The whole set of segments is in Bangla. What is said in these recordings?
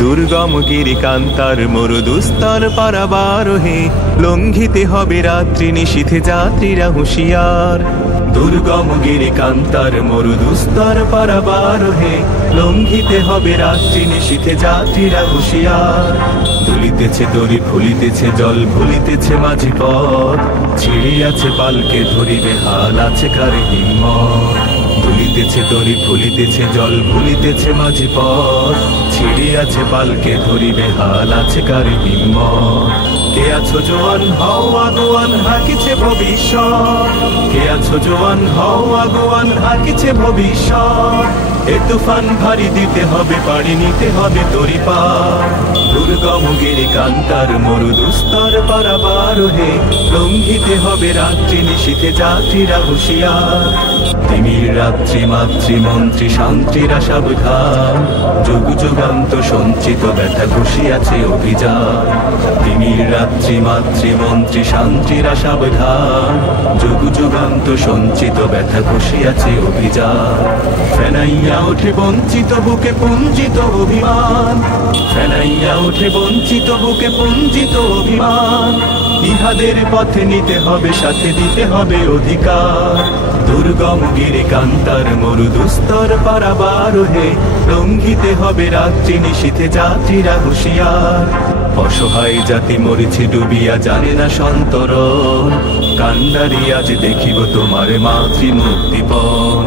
দুর্গম গিরিকান্তার মরুদুস্তর পারাবারোহে লঙ্ঘিতে হবে রাত্রি নিশীথে যাত্রীরা হুঁশিয়ার। দুর্গম গিরিকান্তার মরুদুস্তর পারাবারোহে লঙ্ঘিতে হবে রাত্রি নিশীথে যাত্রীরা হুঁশিয়ার। দুলিতেছে দড়ি ফুলিতেছে জল ভুলিতেছে মাঝি পথ, ছিড়ে আছে পালকে ধরিবে হাল আছে কার হিম্মত। দুলিতেছে দড়ি ফুলিতেছে জল ভুলিতেছে মাঝি পথ, ছিড়ে আছে পালকে ধরিবে হাল আছে কার হিম্মত। কে আছো জোয়ান হও আগুয়ান হাকিছে ভবিষ্যৎ, কে আছো জোয়ান হও আগুয়ান হাকিছে ভবিষ্যৎ। এ তুফান ভারী দিতে হবে পাড়ি নিতে হবে তরি পার। দুর্গম গিরিকান্তার মরুদুস্তর পারাবারোহে লঙ্ঘিতে হবে রাত্রি নিশীথে যাত্রীরা হুঁশিয়ার। তিমির রাত্রি মাতৃমন্ত্রী শান্তিরা সাবধান, যুগ যুগান্ত সঞ্চিত ব্যথা ঘুষিয়াছে অভিযান। তিমির রাত্রি মাতৃমন্ত্রী শান্তিরা সাবধান, যুগ যুগান্ত সঞ্চিত ব্যথা ঘুষিয়াছে অভিযান। ফেনাইয়া ওঠে বঞ্চিত বুকে পুঞ্জিত অভিমান, ফেনাইয়া ওঠে বঞ্চিত বুকে পুঞ্জিত অভিমান। ইহাদের পথে নিতে হবে সাথে দিতে হবে অধিকার। দুর্গম গিরিকান্তার মরুদুস্তর পারাবারোহে লঙ্ঘিতে হবে রাত্রি নিশীথে যাত্রীরা হুঁশিয়ার। অসহায় জাতি মরিছে ডুবিয়া জানে না সন্তরণ, কান্ডারি আজ দেখিব তোমার মাতৃমুক্তিপণ।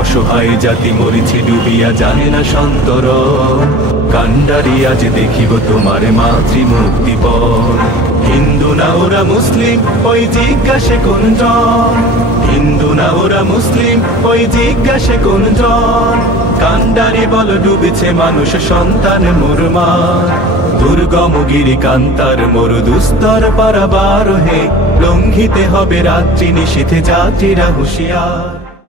অসহায় জাতি মরিছে ডুবিয়া জানে না সন্তরণ, কান্ডারি আজ দেখিব তোমার মাতৃমুক্তিপণ। হিন্দু না ওরা মুসলিম ওই জিজ্ঞাসে কোন জন, হিন্দু না ওরা মুসলিম ওই জিজ্ঞাসে কোন জন। কান্ডারি বল ডুবেছে মানুষ সন্তান মুরমার। দুর্গম গিরিকান্তার মরুদুস্তর পারাবারোহে লঙ্ঘিতে হবে রাত্রি নিশীথে যাত্রীরা হুঁশিয়ার।